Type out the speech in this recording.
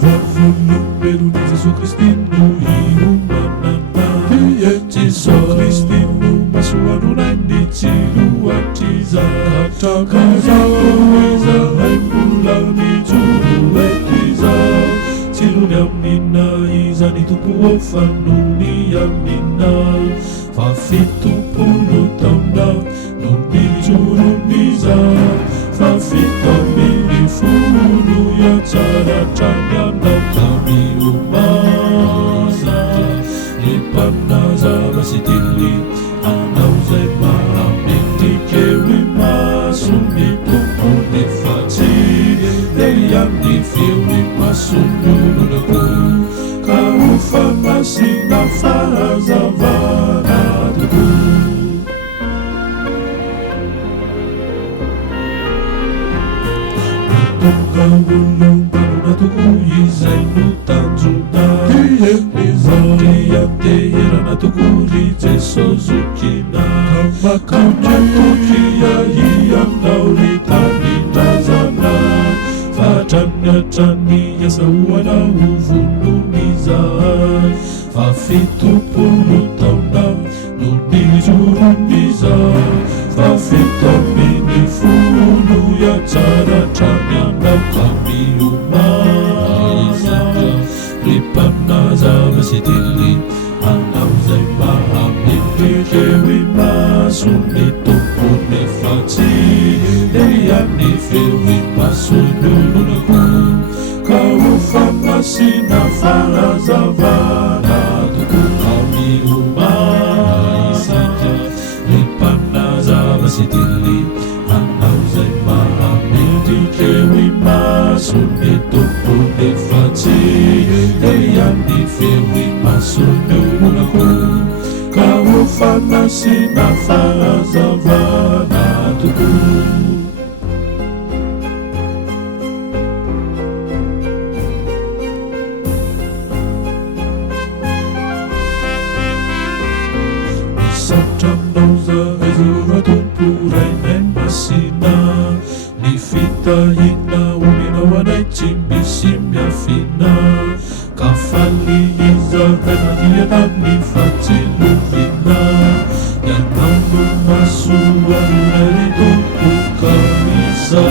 Número de Jesus Cristino e humanana Jesus Cristino masuanuna nditsiro atiza takazaweza haimulani juru etiza tiluni amnina iza nitupu ofanuni amnina fafitupulu taunda nuni juru niza fafitambili fulu ya taratanyanda kami umaza ipanaza basitili anauzai mahamindikewi masumitumpuni fati eyamdifiwi masundulunaku kaufamasi na farazavanaduku Kawulung parunatuku izay nutanjuna Izariantera natukuri jesozukina Kamatukia iyamnaulitani nazana Fatanyatani yasauana uvununiza Fafitupulutauna nunijuruniza Fafitamini fulu ya taratanyanda kami umaza Ripanaza basitili anauzai mahamindikewi masunitumpune fati eyanifiwi masundulunaku kaufamasi na farazavana tuku kami umaza Ripanaza basitili anauzai mahamindikewi masunitumpune fati eyanifiwi masundulunaku kaufamasi na farazavana tuku Satanauza ezuvatupurai nemasina nifitahina uminawanaitimbisimyafina kafaliiza enadiyananifatiluvina yananumasualuneritupukamisa